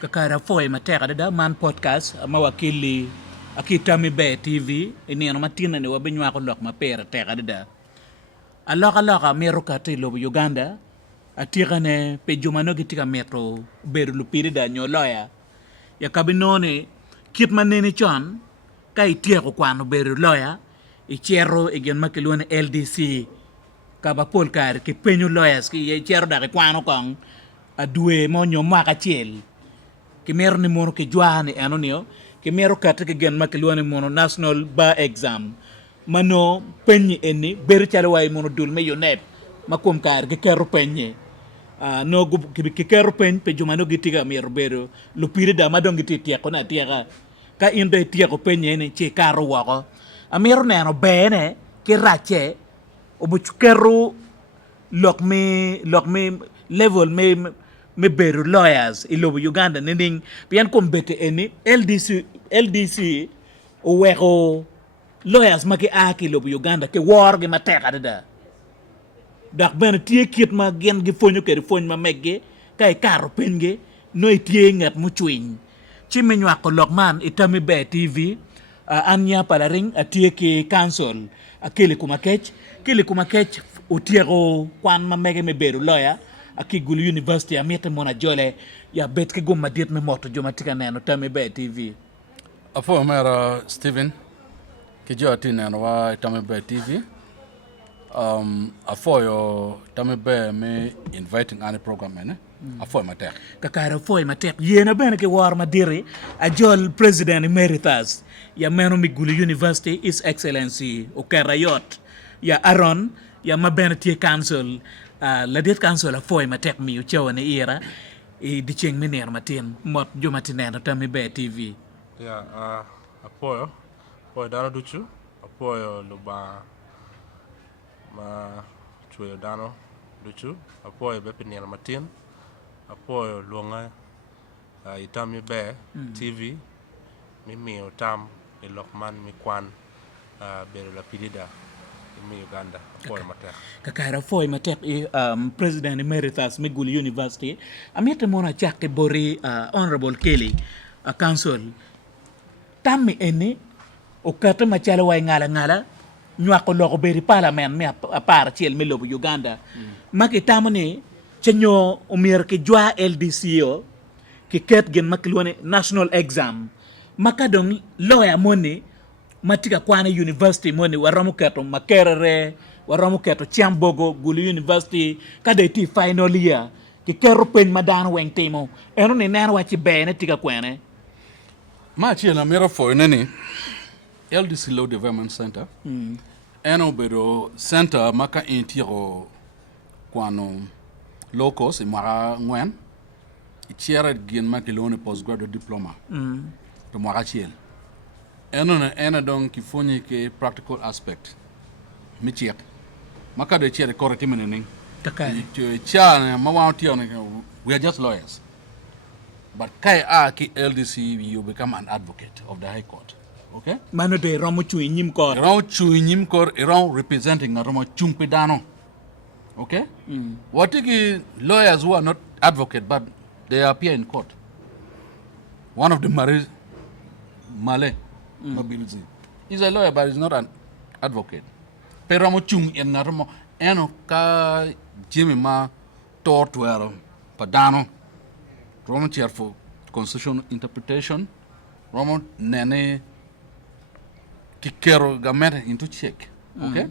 kakara foi mateka da man podcast mawakili akitami be TV ini no matina ni wabinywa ko lok mapera teka da aloka mero kati lo Uganda atika ne pe jumano gitika metro beru lupiri da nyoloya ya kabinone kit manene chon kai tieko kwano beru loya ichero igen makilone LDC kaba polkar ki penyo lawyers ki ye chero da kwano kong adue mo nyoma ka chiel ki mer ni mono ki jwani anonio ki mero kata ki gen makilone mono national bar exam mano penyi eni ber chalo way mono dul me yonet makom kar ki kero penye no ki kero pen pe jumano gitiga mer bero lupire da madong giti tieko na tieka ka inde tieko penye ni che karo wako amero neno bene ki rache obuchukeru lok me level me beru lawyers ilobo Uganda nending pian kombete eni LDC oweko lawyers maki aki ilobo Uganda ke war ge mateka da dak ben tie kit ma gen gi fonyo ke fonyo ma megge kay karo penge no tie ngat mu chwin chimenywa ko lokman itami be TV anya palaring atie ki council akili kumakech utiego kwan ma mege me beru lawyer akigulu university amete mona jole ya bet ke gumma dit me moto joma tika neno tami be TV afo mera Steven ke joti neno wa tami be TV afo yo tami be me inviting any program ene afo matek kakara foi matek yena bene ke war madiri ajol president emeritus ya meno migulu university his excellency okerayot ya Aaron ya mabene tie council la det council a foi matek mi uchewane ira e di cheng miner matin mot joma tineno tami be TV ya apoyo dano duchu apoyo luba ma chuyo dano duchu apoyo be pinel matin apoyo luonga itami be TV mi tam ilokman mi kwan bero la pidida mi Uganda foi matek kakara foi matek president emeritus migulu university amete mona chakke bori honorable Kelly council tammi eni o kata machala way ngala nywako loko beri parliament me apar chiel me lobo Uganda maki tamani chenyo umir ki jwa LDC yo ki ket gen makilwane national exam makadong lawyer money matika kwana university money waramu keto makerere waramu keto Chiambogo Gulu University kada ti final year ki kero pen madan weng timo eno ni nana wachi bene tika kwene ma chiela mero fo neni LDC Law Development Center eno bero center maka intiro kwano locals imara ngwen ichiera gen makilone postgraduate diploma to mara chiel ena don ki fonyi ke practical aspect mi chiek maka de chiere korati menening kakari cha ma wa ti on we are just lawyers but kai ki LDC you become an advocate of the high court okay mano de romu chu nyim kor around representing na romo chumpe dano okay what is lawyers who are not advocate but they appear in court one of the Male Mobility is a lawyer but is not an advocate pero mo chung en na romo eno ka jimi ma tortuero padano romo chair for constitutional interpretation romo nene kikero gamet into check okay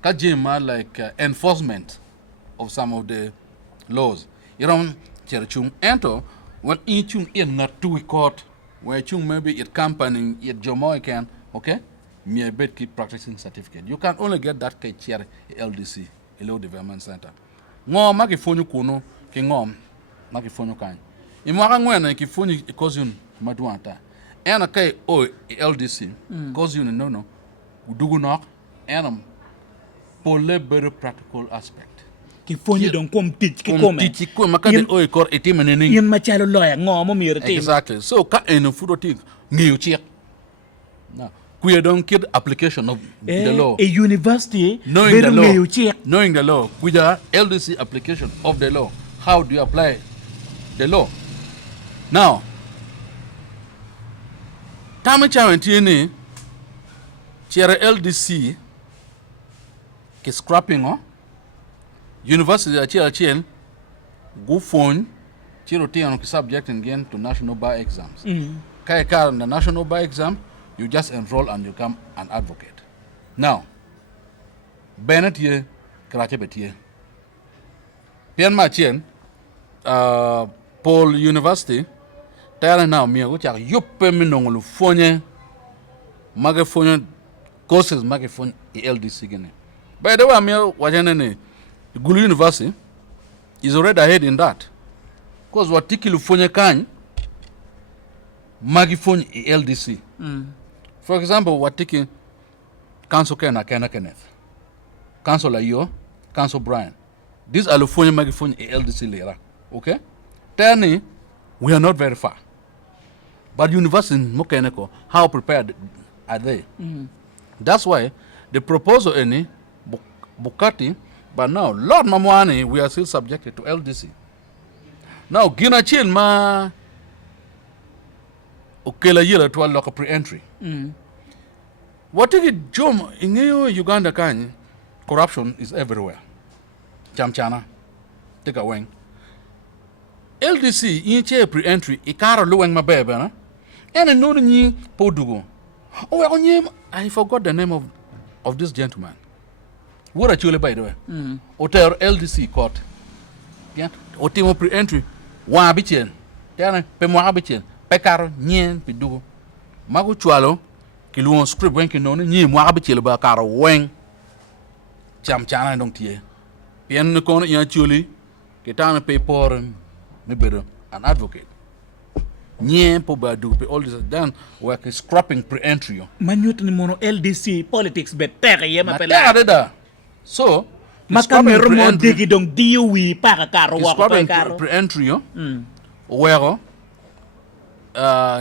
ka jima like enforcement of some of the laws irom chair chung ento what in chung in not to court where chung maybe it company it jomo can okay me bet keep practicing certificate you can only get that kai chair LDC Law Development Center ngom ma ki fonyu kuno ki ngom ma ki fonyu kan imwaka ngwena ki fonyu kozun madwanta ena kai o LDC kozun no udugu nok enam pole better practical aspect ki fonyi don kom teach ki come teach ko makade o kor etimene ni yin machalo lawyer ngomo mi rete exactly so ka eno fudo tik ngiu chiek na kuya don kid application of the law a university knowing the law kuya LDC application of the law how do you apply the law Now, Tama Chawentini, Chere LDC, ke scrapping, University of Chile, go phone, Chiro Tiano subject again to national bar exams. Kaya the national bar exam, you just enroll and you become an advocate. Now, Bennett here, Karache Betie. Pian Machien, Paul University, Tara now, me, which are Yuppe Minong, Fonye, Magaphone, courses Magaphone, LDC. By the way, I'm here, Wajanene, Gulu University is already ahead in that. Because what Tikilu Fonye Kany, Magiphone, LDC. For example, what taking Council Kenneth, Council Ayo, Council Brian. These are the phone Magiphone LDC later. Okay? Tell we are not very far. But University in Mokeneko, how prepared are they? That's why the proposal any Bukati, but now Lord Mamwani, we are still subjected to LDC. Now Gina Chin ma Okela Yela to a local pre-entry. What is it, Jom, in Uganda, corruption is everywhere. Chamchana, take a wing. LDC, in chair pre-entry, Ikara Luang Mabebe, and a no ni Podugo. Oh, I forgot the name of this gentleman. What are you, by the way? Hotel LDC court. Yeah, Otimo pre-entry, Wabichen, Yana, Pemoabichen, Pekar, Nien, Pidugo, Magu Chualo. Kiluon script when kinoni ni mwa bichele ba karo wen cham chana dong tie pien ko no ya chuli kitana pay por me bedo an advocate nie po ba do pe all this then work is scrapping pre-entry Manyut ni mono LDC politics bet tere yema pela da so makamer mo digi dong diwi para karo wa ko karo pre-entry wero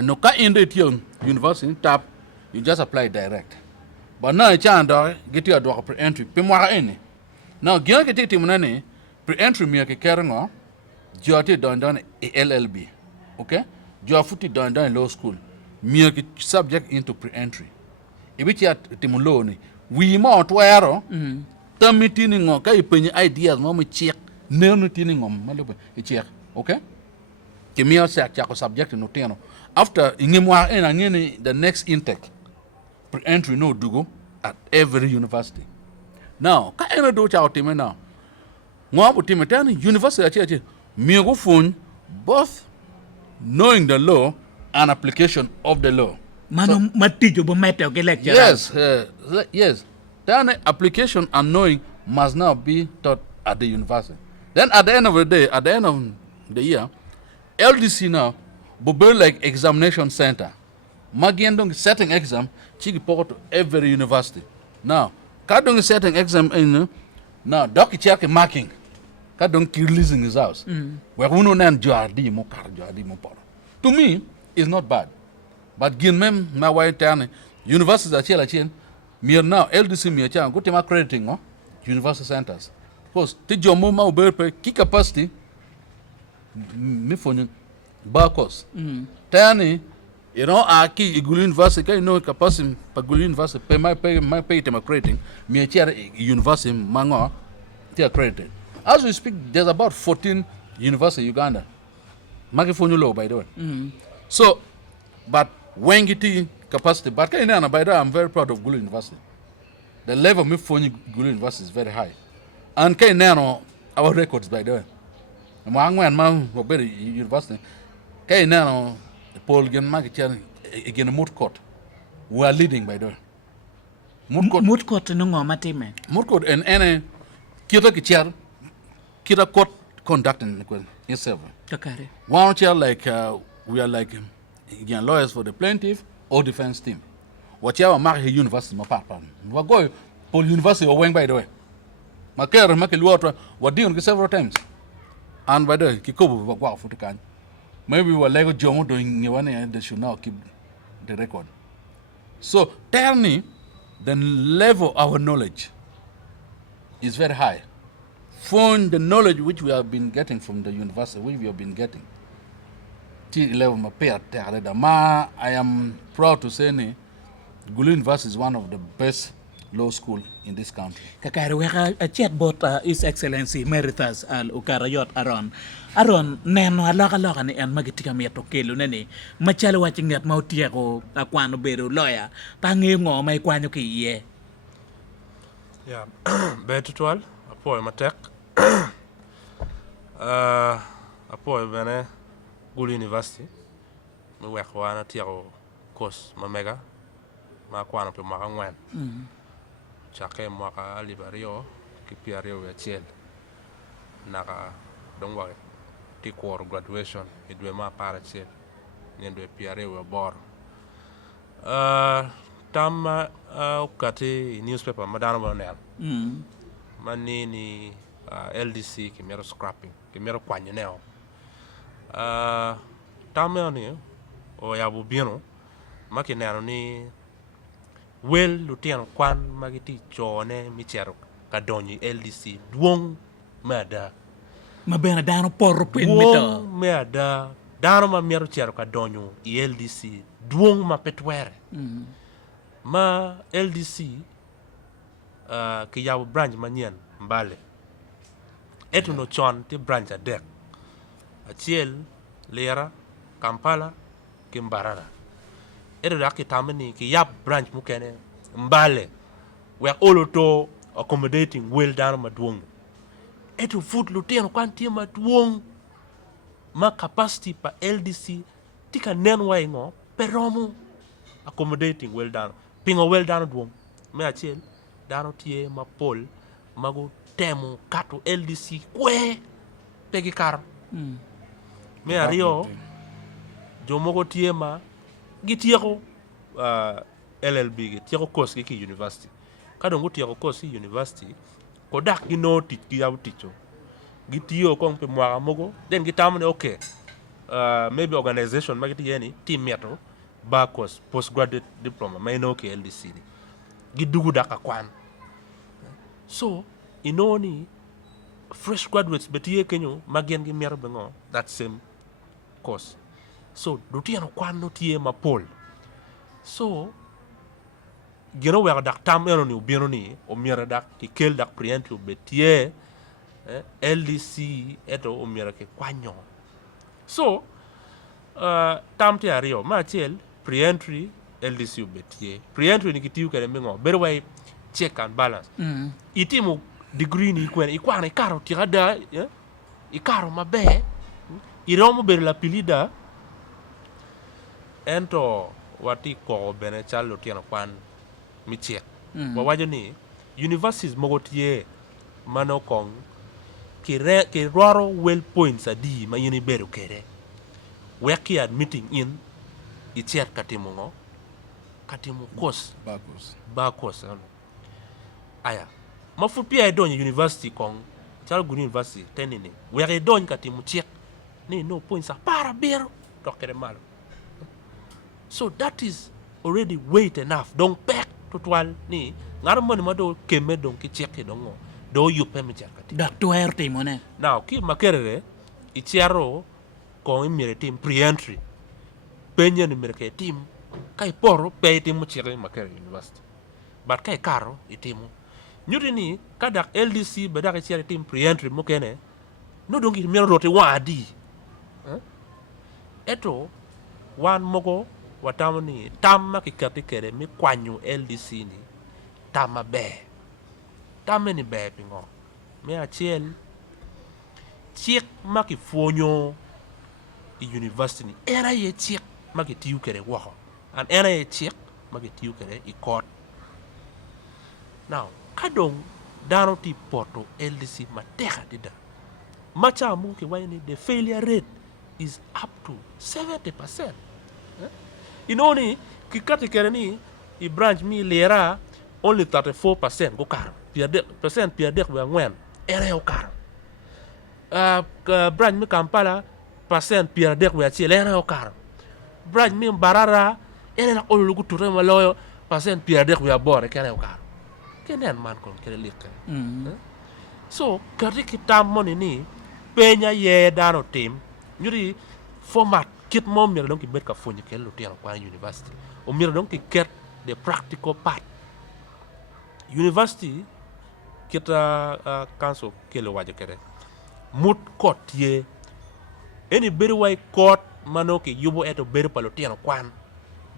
no ka inde tion university tap you just apply direct. But now you get your door pre-entry. Now, you get it pre-entry me carrying Joti done LLB. Okay? You footy done law school. Me subject into pre-entry. If it's at Timuloni, we mount where Tommy Tinning or Kai Penny ideas, mommy check, no tinning on Maluba, check. Okay? Kimia sack subject in Oteno. After Inimwa and the next intake. Pre-entry no dugo at every university. Now, ka ena do cha otime now. Ngwa bu time tani university achi me go phone both knowing the law and application of the law. Mano matijo bo mete okay lecture. Yes, yes. Then application and knowing must now be taught at the university. Then at the end of the day, at the end of the year, LDC now will be like examination center. Magiandong setting exam, chigi poko to every university. Now, kadong setting exam in now, doki check marking. Kadong ki releasing his house. Where uno nan joadi mo kar joadi mo poro. To me, it's not bad. But gin mem na white tane universities are chela chen. Me now LDC me chan go tema crediting university centers. Because ti jomo ma uberpe ki capacity me phone barcos. Tane you know, aki Igulu University, you know, capacity Pagulu University, pay them accrediting, me chair university mango, they accredited. As we speak, there's about 14 universities in Uganda. Magiphone law, by the way. So, but when getting capacity, but by the way, I'm very proud of Gulu University. The level of Gulu University is very high. And our records, by the way. And man, University, Paul again, again a moot court. We are leading, by the way. Moot court no matime. Moot court and any kita court conducting itself. Okay. One chair like we are like again lawyers for the plaintiff or defense team. Whatever mark university my papa. We go Paul University or wing, by the way. My care make water what doing several times. And by the way, Kikobu wow for the can. Maybe we were like Jomo doing one and they should now keep the record. So tell me the level of our knowledge is very high. From the knowledge which we have been getting from the university, which we have been getting. T11 ma pair da ma I am proud to say ni Gulu University is one of the best law school in this country. Kakari weka a chatbot His Excellency Emeritus Al Ukarayot Aron neno aloka ni en magitika mieto kelo nene machalo wachingat mautieko akwano bedo lawyer tangi ngo mai kwanyo ki ye. Yeah. Betutwal apoy matek. Apoy bene Gulu University. Mi wek wana tiako course ma mega ma kwano pe maka ngwen. Chake mwaka libario ki piario ya chiel. Naka dongwa ti kwor graduation idwe ma para chiel. Nyendwe piario ya bor. Tam ukati newspaper madano bonel. Mani ni LDC ki mero scrapping, ki mero kwanyo neo. Tam ni o yabu bino maki neno ni wel lutien kwan magiti chone michero kadonyi LDC duong mada Mabena dano porro pin mito. duong mada dano ma mero chero kadonyo LDC duong ma petwere ma LDC ki yabu branch manyen mbale etu no chon ti branch adek achiel Lera Kampala ki Mbarara etu da ki tamani ki yap branch mukene mbale we are all to accommodating well dano ma duong etu food lutien kwan ti ma duong ma capacity pa LDC tika nen way ngo peromo accommodating well dano pingo well dano duong me achiel dano tie ma pol mago temu katu LDC kwe pegi kar me ario jomogo tie ma gitieko LLB gitieko course ki university kadongo tieko course ki university kodak gi no tit gi yaw ticho gitio kong pe mwaka mogo then gitamne okay maybe organization magiti yeni team meto ba course postgraduate diploma may no ke LDC ni gidugu daka kwan so inoni fresh graduates betie kenyo magen gi mer bengo that same course so dutiano kwan no tie mapol so gino we dak tam eno ni ubino ni o mira dak ki kel dak priently betie LDC eto o mira ke kwanyo so tam ti ario ma chiel pre-entry LDC betie pre-entry ni kitiu kere mingo better way check and balance itimu degree ni kwen ikwana ikaro tirada ikaro mabe iromo ber la pilida ento wati ko bene chalo tiano kwan mi check wawajo ni universities mogotie mano kong ki roro well points adi ma yini beru kere weki admitting in ichier katimu course bakos aya mafupia edonye university kong chalo Gulu University tenini weki edonye katimu check ni no points para beru dokere malo so that is already weight enough don't pack to twal ni ngaro moni mado keme don ki check dongo do yupe mi check kati Dak tuwer timone. now ki makerere ichiaro ko imire team pre-entry penye ni mirke team kai poro pe team mo chire makere university but kai karo itimu nyuri ni kada LDC bedak chire team pre-entry mo kene no dongi mero rote wadi eto wan mogo watamni tamma ki katikere mi kwanyu LDC ni tama be tameni be pingo me achiel chiek maki fonyo i university ni era ye chiek maki tiu kere wo an era ye chiek maki tiu kere I court now kadong dano ti porto LDC mateka dida macha mu ki wayni the failure rate is up to 70%. Inoni ki katikere ni I branch mi Lera only 34% go kar percent piadek we ngwen era yo kar branch mi Kampala percent piadek we achiel era yo kar branch mi Mbarara era na olugu ture maloyo percent piadek we abore kere yo kar kenen man kon kere lik so kari kitam moni ni penya ye dano team nyuri format kit mo mira donc bet ka fonyi kel lo tiano kwa university o mira donc get the practical part university kita council kelo wajo kede mut kot ye any very way court mano ke yubo eto beri palo tiano kwan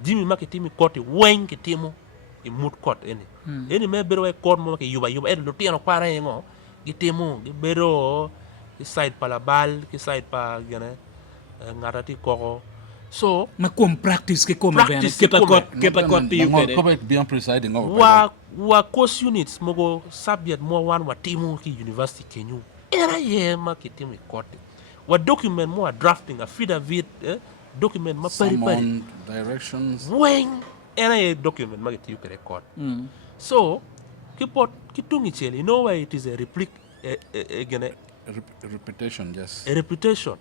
jimi make timi court wen ke timo i mut court any me beri way court mo ke yuba eto lo tiano kwan ngo gitimo gibero ki side pala bal ki side pa gene ngarati koko so makum practice ke come ben kita kot ti Mangon ko bien presiding over. wa course units mogo subject mo wan wa timo ki university kenyu era ye ma ki timi court wa document mo drafting a affidavit document ma pari Summon directions. when era ye document ma ki kere court so ki tungi cheli you know why it is a Reputation, yes. a reputation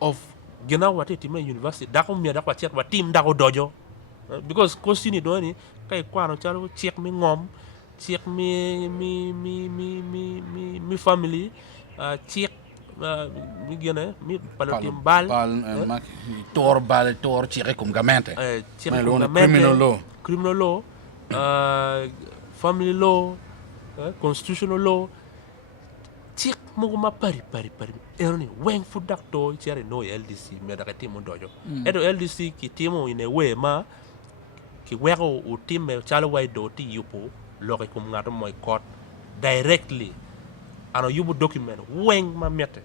of gena wate time university dako mi dako check wa team dako dojo because course ni do ni kay kwano chalo check mi ngom check mi family check mi gena mi palotim bal tor check comme gamente. check criminal law family law constitutional law check mo ma pari eroni wen fu dakto chere no LDC me daga timo dojo edo LDC ki timo in a way ma ki wego o time chalo way do ti yupo loke kum ngato moy court directly ano yubu document wen ma mete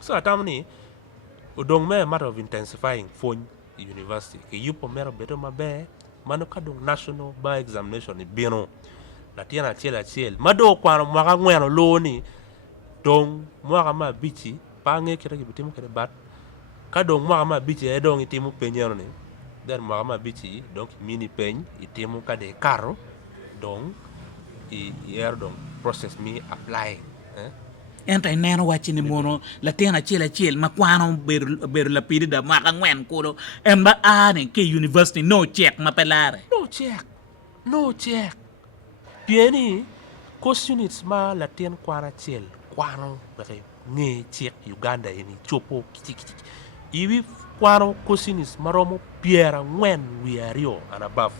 so atamni udong me matter of intensifying phone university ki yupo mero beto mabe mano kadong national bar examination ni bino la tiana chiel mado kwano mwaka ngweno lo ni dong mwaka ma bichi pange kira ki bitimu kere bat ka dong mwaka ma bichi e dong itimu penyero ni then mwaka ma bichi donc mini peny itimu ka de karo dong yer dong process mi apply enta neno wachini mono la tena chiel makwano beru la pidi da maka ngwen kulo emba ane ke university no check mapelare no check pieni course units ma la ten kwana chiel kwano bake nge check Uganda ini chopo kichi iwi kwano course units maromo piera ngwen wiario and above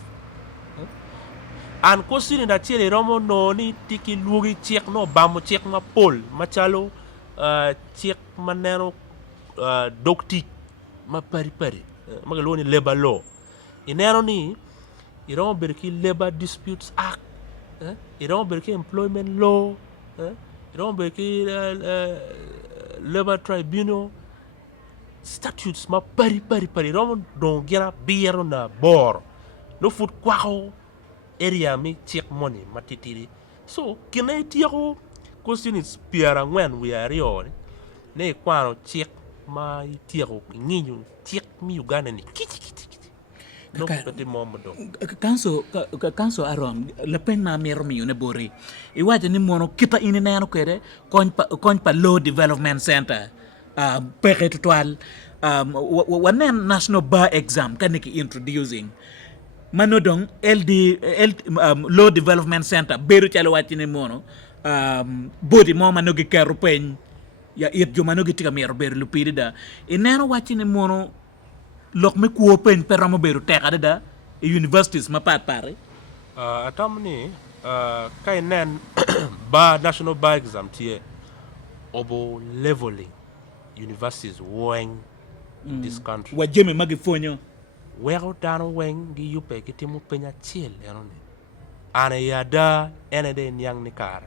an kosini da chiel romo no ni tiki lugi check no bamo check ma pol machalo check maneno dokti ma pari magaloni labor law inero ni iromo berki labor disputes act iromo berki employment law iromo berki labor tribunal statutes ma pari iromo don gera biero na bor no foot kwao area mi check money matitiri so kina tiako question is piara ngwen we are yon ne kwano check ma tiako nginyu check mi Uganda ni kiti no pete momodo kanso aron le pen ma mero mi ne bori I waje ni mono kita ini neno kede koñ pa law development center peke total wanen national bar exam kaniki introducing manodong law development center beru chalo wachini mono bodi mo manogi keru pen ya it jo manogi tika mero beru lupiri da ineno wachini mono lok me kuo pen peramo beru teka da universities mapat pare atamni kay nen ba national bar exam tie obo leveling universities weng in this country wajeme magifonyo wero dano weng gi yupe ki timu penya chiel eroni ana yada ene de nyang ni kar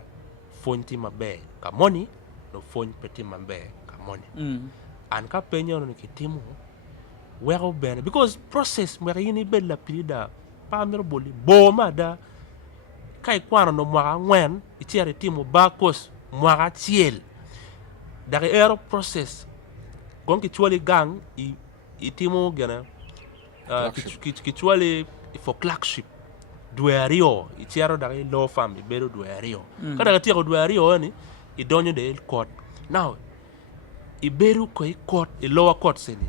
fonti mabe ka money no fon peti mabe ka money an ka penyo no ki timu wero bene because process mwere yini bella pilida pa mero boli bo mada kai kwano no mwaka ngwen itiere timu bakos mwaka chiel dari ero process gonki chwali gang i timu gena kichwale for clerkship duario itiaro dari law firm bedo duario kada gatiro duario ni idonyo de court now iberu ko court a lower court seni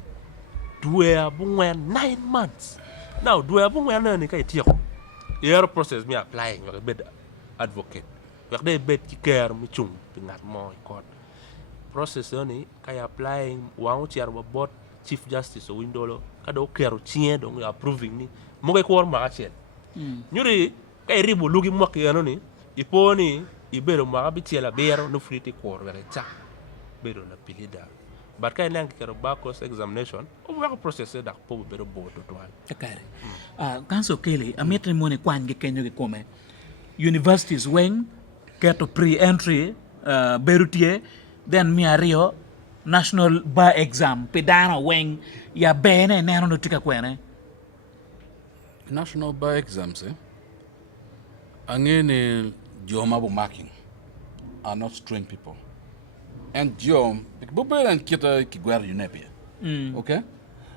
duer bungwen 9 months now duer bungwen ni ka itiro year process me applying like bed advocate like they bed ki care mi chung pingat mo court process ni ka applying wan utiaro bot chief justice o windolo kada o kero chie dong approving ni mo ke ko ma achel nyuri kay ribo lugi mo ke ano ni iponi ibero ma bi chela bero no friti ko were cha bero na pilida but kay nang kero bakos examination o wa process da po bero bo to toan Akare. Kanso kele ametre mone kwange kenyo ke kome. Universities weng keto pre-entry berutie then mi ario national bar exam pedano weng ya bene neno no tika kwene. National bar exams, angene joma bo marking are not trained people. And jom, bubera kita kigwar yunepe. Okay?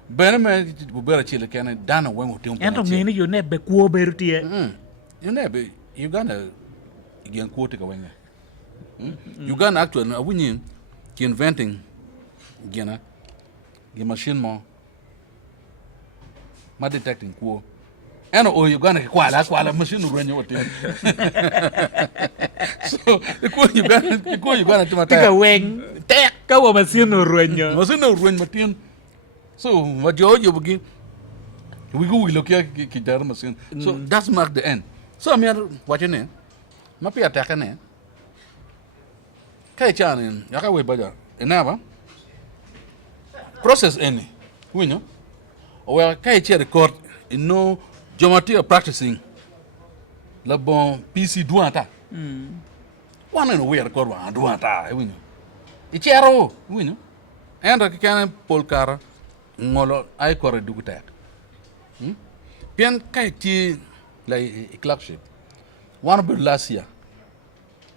Beneme bubera chile kene dana wengo tium. Ento ngene yo ne be kuo berutie. Yunepe Uganda again quote ka wenga. Uganda actually awuni ki inventing gena the machine mo ma detecting kuo. Eno o Uganda kwala machine urenyo wote. So the kuo Uganda Tika timata. weng tek ka wa masino ruenyo. Machine urenyo matin. So majojo bugi we go look ki dar machine. So that's mark the end. So me watching ne mapi ataka ne kai chanin yaka we baja enaba process any winyo or kai che record no jomati are practicing la bon PC duanta one no we record one duanta winyo ichero winyo enda kan polkara ngolo ay kore dugutak pian kai ti like clerkship one bit last year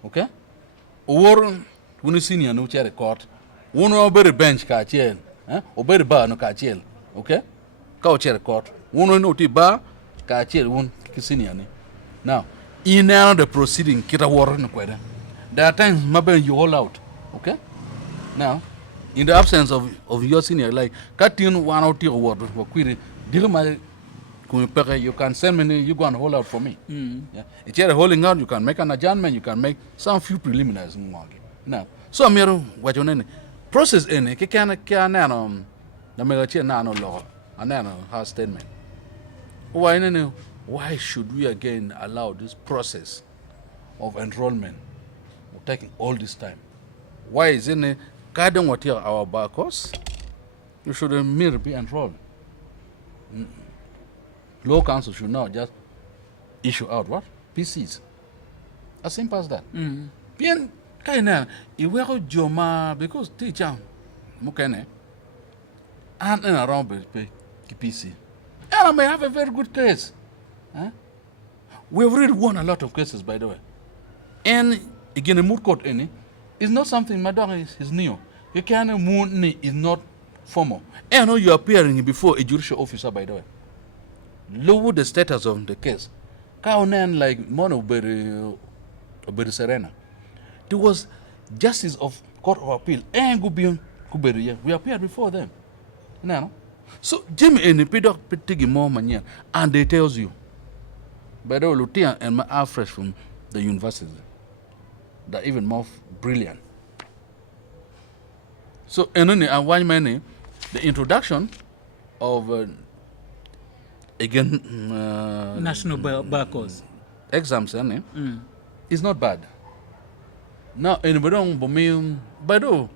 okay or when senior no chair court one over bench ka chair over bar no ka chair okay ka chair court one no ti bar ka chair one senior ni now in now the proceeding kita war no kweda there are times maybe you hold out okay now in the absence of your senior like katin one out your word for query digma you can send me, you go and hold out for me. Yeah. If you're holding out, you can make an adjournment, you can make some few preliminaries. Now, so I'm what you know, process in it, can the military nano law, and then her statement. Why should we again allow this process of enrollment taking all this time? Why is it guiding what our bar course? You should merely be enrolled. Law council should not just issue out what? PCs. As simple as that. Bien, kaina, iwero joma, because teacher, mukene, and around PC. And I may have a very good case. We've really won a lot of cases, by the way. And again, a moot court any is not something my dog is new. You can't moot is not formal. And I know you're appearing before a judicial officer, by the way. Lower the status of the case. Kaunen like mono beri serena. There was justice of court of appeal and Gubion Kuberi. We appeared before them. No. So Jimmy and the pedok petigi more mania and they tells you. By the way, Lutia and my are fresh from the university. They're even more brilliant. So and only and one many the introduction of again National bar course. Exams is not bad. Now anybody on bomim bado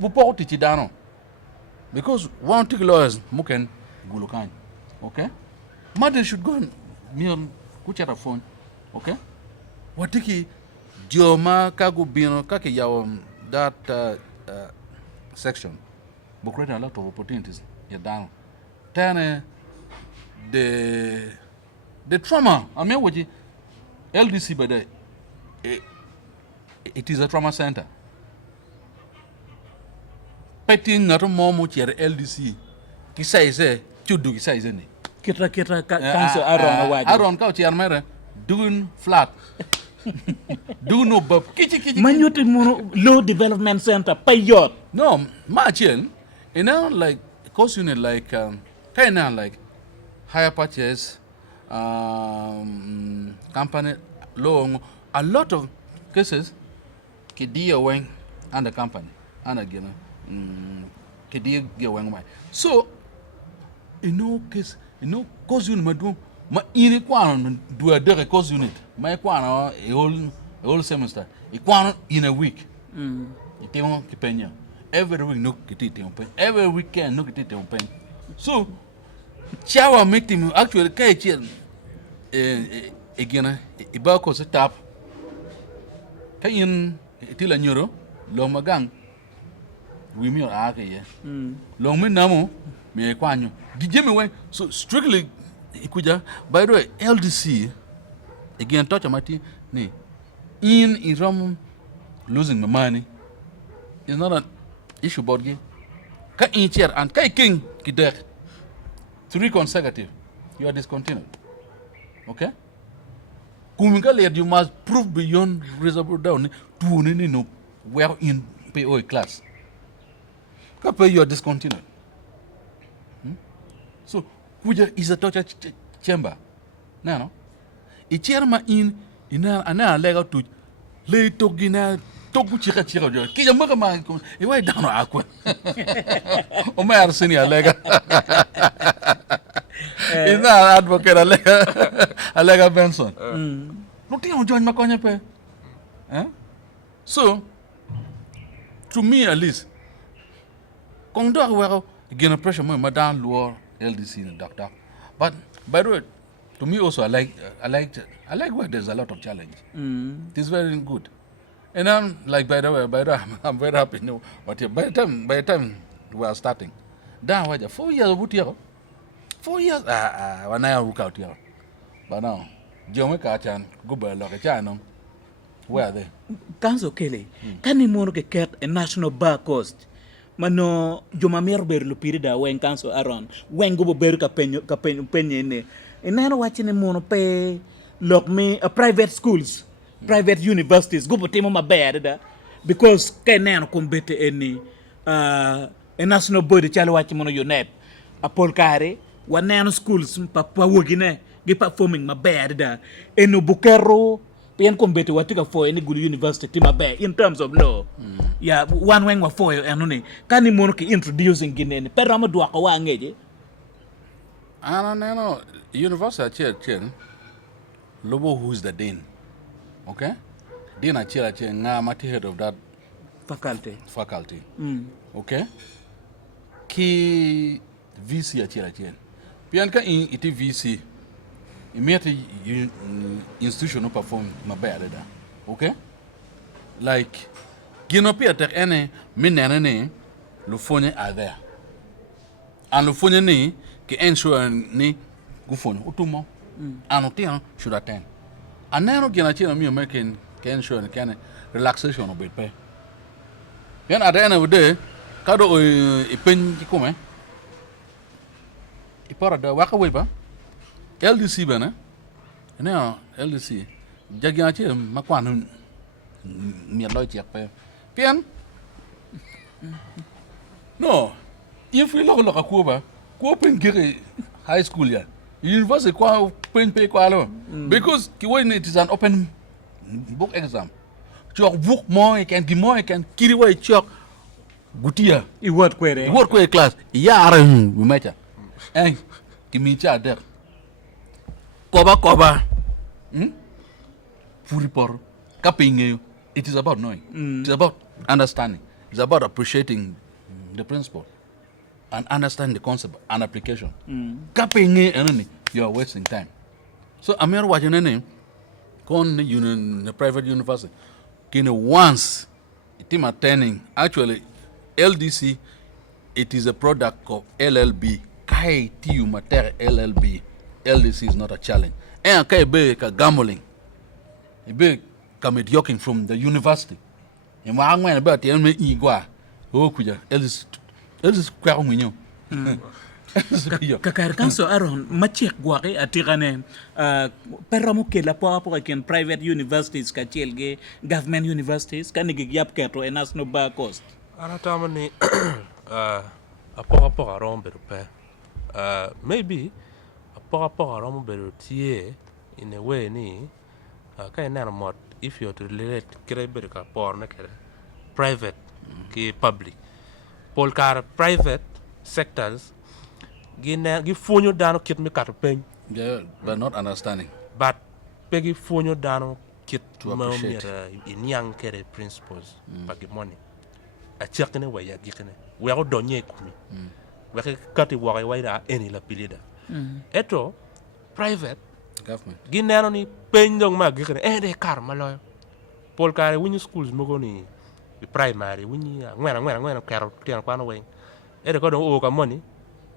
bupo teach dano because one take lawyers muken gulukan okay mother should go and me kuchara phone okay watiki joma kagu bino kake yaw that section but create a lot of opportunities ya down then the trauma, I mean, what LDC by the it is a trauma center. Petting not a moment here LDC. Kisa is a chudu kisa is any. Kita council around away. Around couch yarmere doing flat. Do no bub. Manuti low development center payot. No, Marchel, you know, like course unit like kinda like higher purchase, company loan, a lot of cases, Kidia wing and the company, and again, kedi ge wang mai so case cause unit ma ini kwano do de cause unit ma kwano a whole semester e kwano in a week e tem que penha every week no que tem pen every weekend no que tem pen so chawa make them actually kai chi again e ba ko se tap kayin tila nyoro lo magang we mi a ke ye lo mi namo me kwanyo dije me wen so strictly ikuja by the way LDC again touch amati ni in iram losing my money is not an issue board game ka in chair and kai king kider 3 consecutive you are discontinued okay kuminga le you must prove beyond reasonable doubt to ni no where in PO class ka pay you are discontinued so kuja is a torture chamber no e chairman in ana lega to le togina togu chika jo ki ya maka e wai dano akwa o ma arsini alega ina advocate alega Benson no ti on join makonya pe so to me at least kong do wa again pressure mo madan luor LDC and doctor but by the way to me also I like where there's a lot of challenge it is very good and I'm like by the way I'm very happy but by the time we are starting down waja 4 years but here 4 years when I work out here but now jome ka chan go ba lo ka chan where are they kanso kele kani mono ke ket a national bar coast mano joma mer ber lu pirida wen kanso aron wen go ber ka penye ne enano wachine mono pe lok me a private schools private universities go temo maber da because kenano kombete eni a national body chalo wachi mono UNEP a polkare wanano schools pa wogine gi performing maber da eno bukero pen kombete watika for any good university maber in terms of law yeah one when wa for enone kani mono ki introducing ginene pero amadwa ko wangeje no university chair lobo who is the dean okay dean a chair nga mati head of that faculty okay ki VC a chair pian ka in iti VC immediately institution no perform maber da okay like ginopia tek ene minene ne lo fonye are there and lo fonye ni ki ensure ni gufonye utumo anotian should attend and then gina chira mi american can ensure can relaxation of it pay then at the end of the day kado ipen kikume ipara da waka weba LDC bana now LDC jagina chira makwan mi loy chek pe pian no if we look akuba ko pen gire high school ya university kwa pen pe kwa lo because when it is an open book exam chok book mo you can kiri way chok gutia I word query class ya ara bu mecha kimi cha der koba puripor kapinge it is about knowing it is about understanding it's about appreciating the principle and understand the concept and application. Kapinge enemy, you are wasting time. So I'm here watching any the private university. Once team attending, actually LDC, it is a product of LLB. Kai tiu mater LLB. LDC is not a challenge. And kai be ka gambling. It be mediocre from the university. And my angwan about the enemy igwa. Oh kuja LDC kwa mwenyo. Kakar kanso aron machek gwake atirane pero mo kela po ken private universities ka chelge government universities kanigi yap keto enas no ba cost ara tamani apoka rom beru pe maybe apoka rom beru tie in a way ni kay na mod if you to relate kire beru ka por na kere private ki public polkar private sectors gi fonyo dano kit mi kat pen Yeah, but not understanding. but pegi fonyo dano kit To ma appreciate. mira inyang kere principles pagi money a chakne wa ya gikne we go donye kumi we kati wa da eni la pilida eto private Government. gi neno ni pen dong ma gikne de kar maloyo polkar winyu schools mogo ni primary winyi ngwena karo tian kwano wen ere ko do o ka money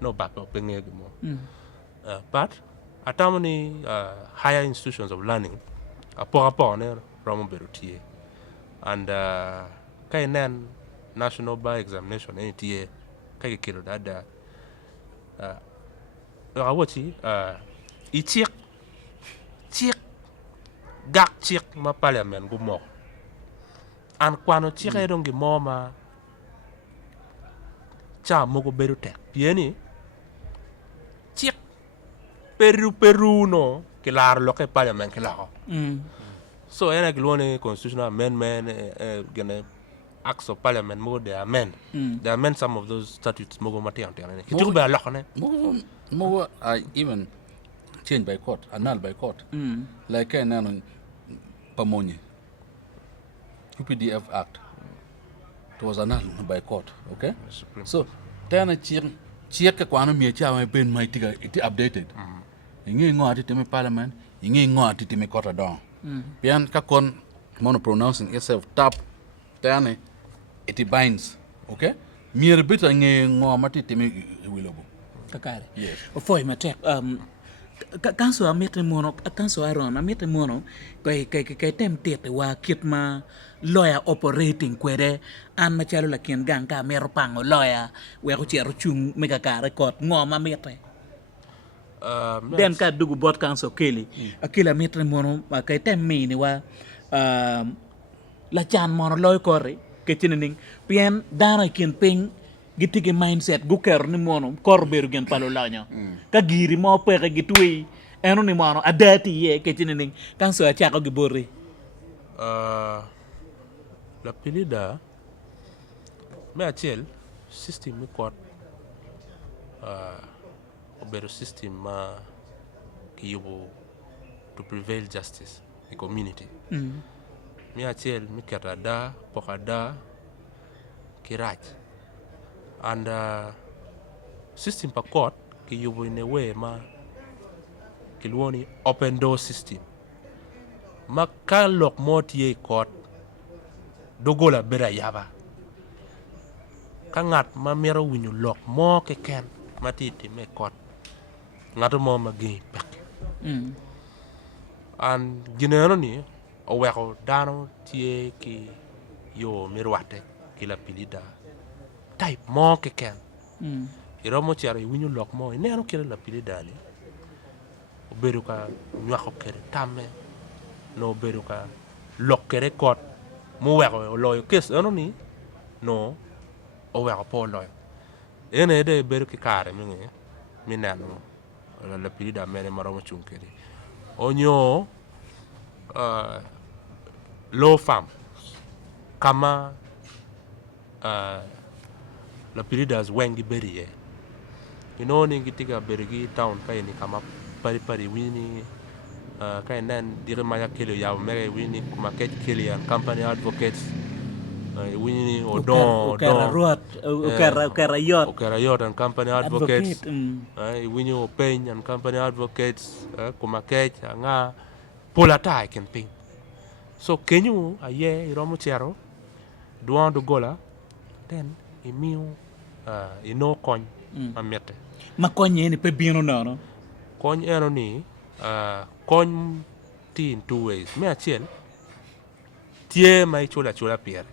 no back up ngege mo but atamani higher institutions of learning apo ne romo berutie and kay nen national bar examination any tie kay kilo dada awoti ichik gak chik ma parliament gu mo an kwano chike dongi mo ma cha mogo beru tek pieni chik peru no kilar loke parliament kilako so ena kilone constitutional amendment gene acts of parliament mogo they amend some of those statutes mogo matiang tiang kitu be lokone More I even changed by court, annulled by court. Like I Pamonye. UPDF Act. It was annulled by court, okay? So, then I check a quantum me a ben my ticket it updated. Ingi ngoti timi parliament, ingi ngoti timi court down. Pian kakon mono pronouncing itself tap then it binds, okay? Mere bit ngi ngomati timi wilobo. Kakare. Yes. Foi matek kanso amete mono kanso aron amete mono kay temtete wa kitma lawyer operating kwede an machalo la kien gang ka mero pango lawyer we ko chero chung mega kare kot ngoma mete den ka dugu bot kanso keli akila mete mono kay temmi ni wa la chan mono loy kore ke tinining pien dana kien ping gitigi mindset gu ker ni mono korberu gen palo laño ka giri mo peke gitui eno ni mono adati ye ke tinining kan so achako gi borri la pilida me achiel system mi kot obedo system ma kiyubo to prevail justice in community mi achiel mi keta da pokada kiraj and system pa court ki yubo in a way ma kilwoni open door system ma ka lok motie court dogola bera yaba ka ngat ma mero winyu lok mo ke ken matiti me court ngato mo ma gi pek and ginero ni o weko dano tie ki yo mirwate kila pilida type mo ke ken iromo chiaro winyu lok mo neno kile la pilida ni oberu ka nywako kere tame no oberu ka lok kere court mo weko loyo case ano ni no o weko po loyo ene de beru ki kare mi neno la pilida mene maromo chunkeri onyo law firm kama la piridas wengi beriye ni gitiga berigi town kay ni kama pari wini kay nan dire maya kele ya mere wini kuma ket kele and company advocates wini odon okara yot and company advocates wini open and company advocates kuma ket nga polata can ping so kenyu aye iromo chero duan do gola then imiu ino kon amete makonye ni pe bino no kon eno ni kon ti in two ways me achiel tie mai chula pierre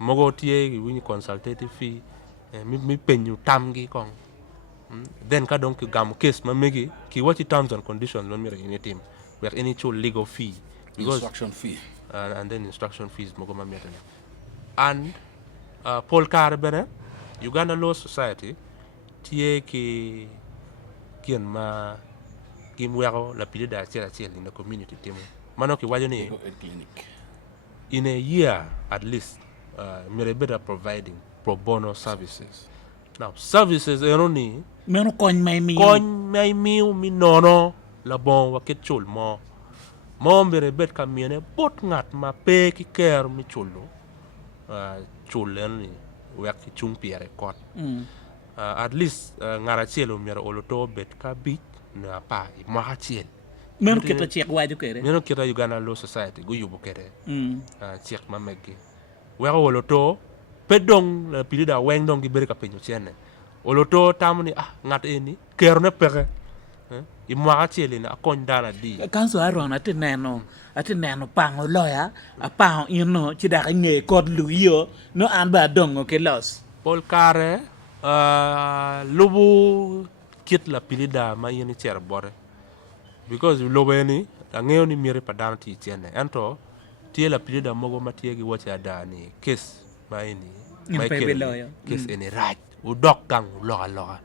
mogo tie gi wini consultative fee mi penyu tamgi kon then ka donc gam case ma megi ki what terms and conditions no mire any team where any chul legal fee because Instruction fee. And then instruction fees mogo ma mete and Paul Carbene, Uganda Law Society, tie ki kien ma kimwero la pilida achel in the community team. Mano ki wajo ni Clinic. in a year at least, mere better providing pro bono services. Now, services eroni meno kony mai mi may miu mi nono la bon wa ket chul mo mbere bet kamiene bot ngat ma pe ki ker mi chulo chul ni wek ki chung piere kot at least ngara chelo mero oloto bet ka bit na pa ma chiel meno keto chek waju kere meno kita Uganda Law Society go yubo kere chek ma meggi wero oloto pedong la pilida weng dong gi bere ka penyo chene oloto tamni ngat eni ker ne pere i mwa chieli na akony dana di kanso aron ati neno pango lawyer apao ino chida nge kod luyo no an ba dongo ke los pol kare lubu kit la pilida ma yeni cher bore because lobo ni angeo ni mire padana ti chene ento tie la pilida mogo matie gi wacha dani kes ma ini kes eni right u dok gang loga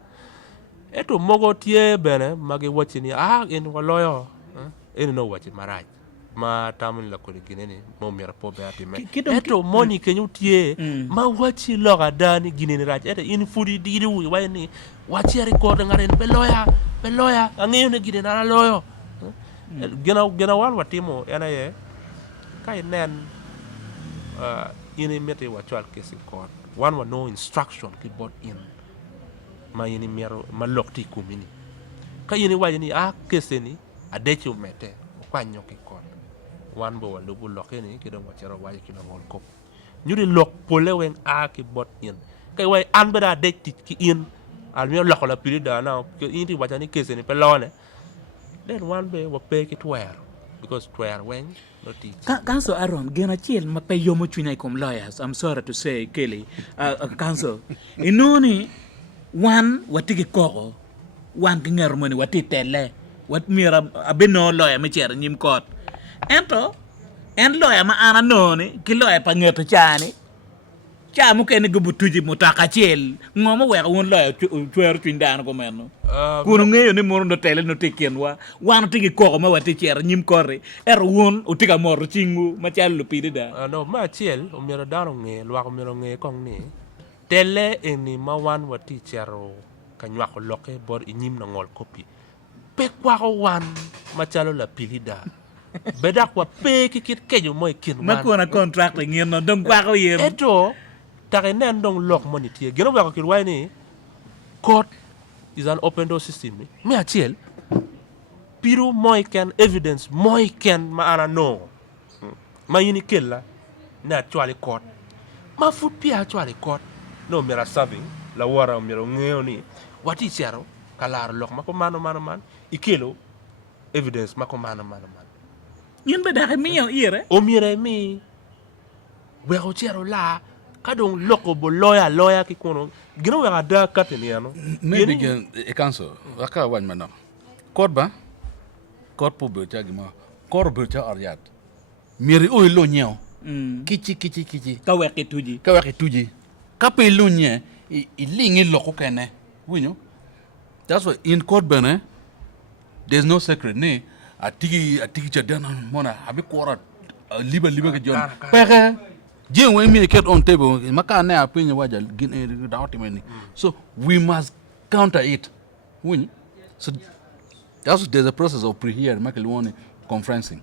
eto mogo tie bene magi wachi ni in waloyo eni no wachi maraj ma tamun la ko gineni mo mira po be ati me eto moni kenyu tie ma wachi loga dani gineni raj eto in fudi diru wayni wachi record ngaren be loya angeyo ne gineni na loyo gena wal watimo ena ye kay nen ini mete wachal kesi court one wa no instruction ki bot in ma yini mero ma lokti kumini ka yini wajini kese ni adechu mete kwa nyoki kon wan bo walu bu lokeni ki don wachero waji ki don ngol kop nyuri lok pole wen ki bot in kay way an beda dekti ki in al mi lokola pirida na ki inti wajani kese ni pelone then one be wa pe ki twer because twer wen noti kanso aron gena chiel ma pe yomo chunya kom lawyers I'm sorry to say Kelly kanso inoni wan watigi koko wan kinger moni wati tele wat mira abino lawyer me cher nyim kot ento en lawyer ma ana noni ki lawyer pa ngeto chani chamu ken gubutuji mutaka chiel ngomo we won lawyer twer twindan ko meno kuno ngeyo ni moro no tele no tikenwa wan tigi koko ma wati cher nyim kore won utiga moro chingu ma chalo pidida no ma chiel o miro daro nge lwa ko miro nge kong ni tele eni ma wan wati chero kanywa ko loke bor inyim na ngol kopi pe kwa ko wan ma chalo la pilida beda kwa pe kikit kejo moy kin ma ko na contract ngien no dong kwa ko yem eto tare nen dong lok money tie geno wa ko kil wayni court is an open door system me achiel piru moy ken evidence moy ken ma ana no ma yini kella na actually court ma fut pia actually court no mira serving la wara mira ngeo ni wati chero kalar lok mako mano ikelo evidence mako mano yin be da mi yo ire o mira mi we o chero la kadong loko bo lawyer ki kono gino we ada kateni ano maybe gen e kanso aka wan mana court po be tagi ma court be ta ariat miri o lo nyeo kichi ka we tuji kape lunye ilingi loko kene winyo that's why in court bene there's no secret ne atigi chadana mona abi kwara liba ke jon pere je when me get on table maka na apinye waja without many so we must counter it winyo so that's there's a process of pre-hearing makeli one conferencing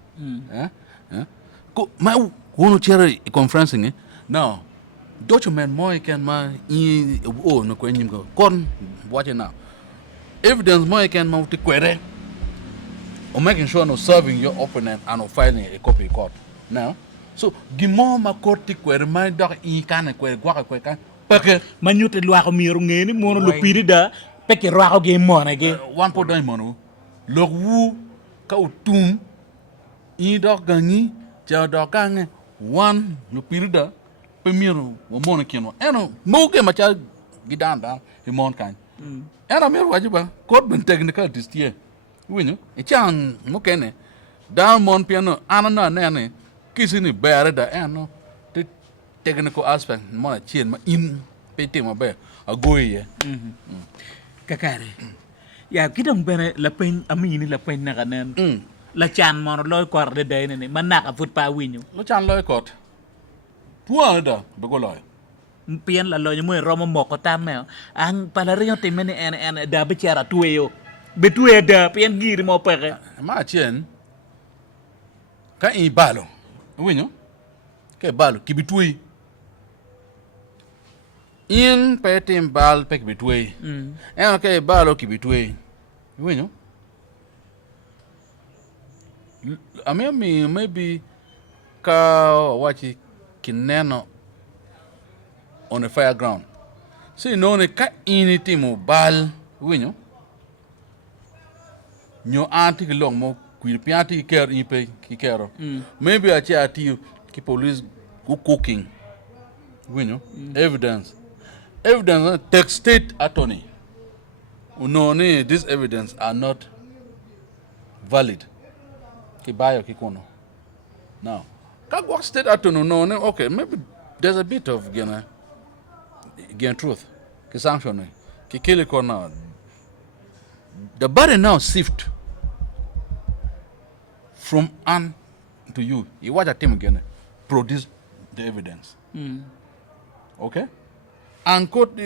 ko ma wono chere conferencing now document more can ma no ko nyim ko kon watch now evidence more can ma to query or making sure no serving your opponent and or filing a copy court now so gimo ma court ti query ma doc kan query kwa kan peke manyute lwa ko miru ngeni mono lo pirida peke rwa ko ge mona ge one po dai mono lo wu ka utum doc gangi ja doc kan one lo pirida Pemiru wo mona keno eno moke macha gidanda e mon kan eno mir wajiba code ben technical distie winyo e chan mokene down mon piano anana nene kisini bare da eno the technical aspect mona chien ma in pete ma be agoye kakare ya kidong bene la pen amini la pen na kanen la chan mon loy kor de dai ne manaka fut pa winyo lo chan loy kot puada be go loy pien la lo mo romo moko tameo ang palario timene en da bichara tuyo betue da pien giri mo pere Ma chien. Ka in balo. Winyo. Ke balo kibitui. In petim bal pek bitui. En ke balo kibitui. Winyo. I mean, maybe ka wachi kineno on a fairground. So no ne ka initi mo bal winyo. Nyo anti ki long mo kui pianti ki ker ipe ki kero. Maybe a ati ki police go cooking. Winyo. Evidence. Evidence take state attorney. No ne these evidence are not valid. Ki bayo ki kono. Now, ka go state attorney no ne okay maybe there's a bit of again truth. Ki sanction ki kill it now. The body now sift from Ann to you. You watch a team again, produce the evidence. Okay? And quote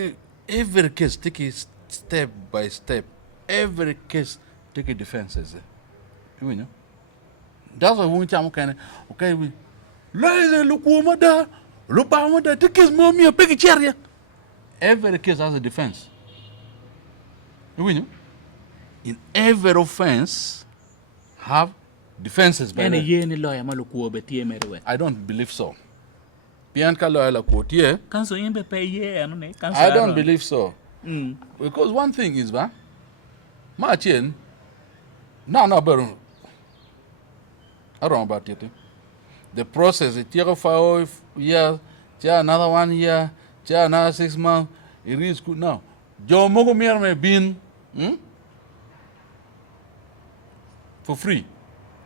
every case, take it step by step. Every case, take a defenses. You know? That's why we can okay, we look woman there, look woman there, take his mommy a big chair. Every case has a defense. You know? In every offense have defenses by ene the yeni lawyer malukuo betie merewe I don't believe so. Pianka lawyer quote here. kanso imbe pe ye anu ne kanso I don't believe so. mm. Because one thing is Martin no better I don't know about it. The process it take 5 years, another 1 year, another 6 months. It is good now. Jo mogo mer me bin for free.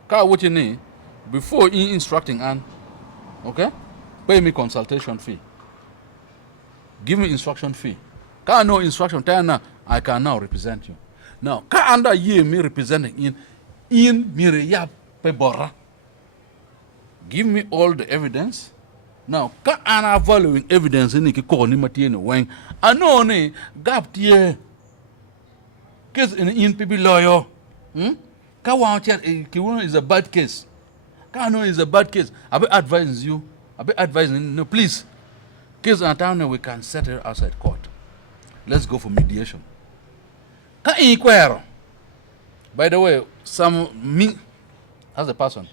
Ka what you need before instructing and okay? Pay me consultation fee. Give me instruction fee. Ka no instruction tell now I can now represent you. Now ka under ye me representing in mire ya pe borra. Give me all the evidence. Now ka ana following evidence ni ki ko ni matie no wen. Ano ni gap tie. Case in people lawyer. Ka wan chat ki one is a bad case. Ka no is a bad case. I be advise you. I be advising no please. Case and town we can settle outside court. Let's go for mediation. Ka inquire. By the way, me as a person,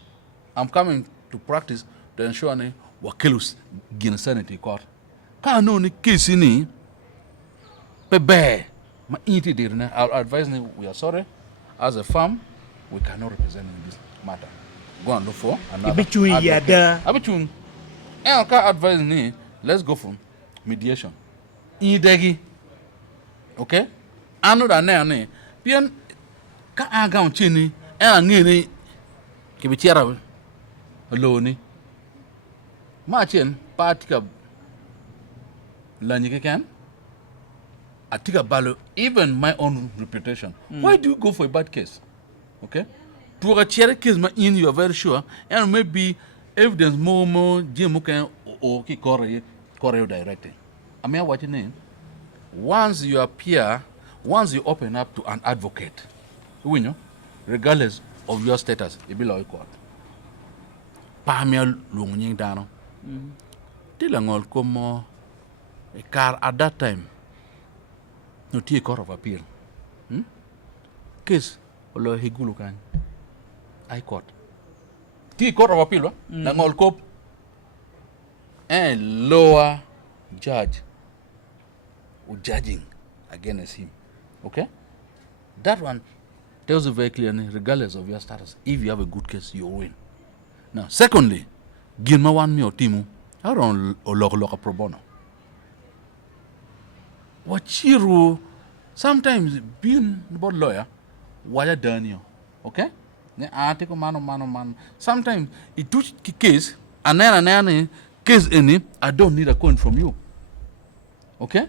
I'm coming to practice to ensure ni wakilus gin sanity court. Ka no ni case ni pe ma inti dirne. I'll advise ni we are sorry. As a firm, we cannot represent in this matter. Go and look for another. Ibichui yada. Abichun. And ka advise ni let's go for mediation. Idegi. Okay? Anu da na ni pian ka aga chini ngini ki bichera lo ni. Ma chen patika lanyi kan. Atika balo even my own reputation. Why do you go for a bad case? Okay? To a cherry case in you are very sure and maybe evidence more Jim can or Korea directly. I mean what you name? Once you appear, once you open up to an advocate, you know, regardless of your status, it be like court. Pamia lunging down. Tilangol como a car at that time. No tea court of appeal. Case olo higulu kan. High court. Tea court of appeal, Nangol cop and lower judge who judging against him. Okay? That one tells you very clearly, regardless of your status, if you have a good case, you win. Now, secondly, Gilma wan mi o timu, I don't loka pro bono. Wachiru, sometimes being about lawyer, waya daniel. Okay? Ne article mano. Sometimes it took case, and then case any, I don't need a coin from you. Okay?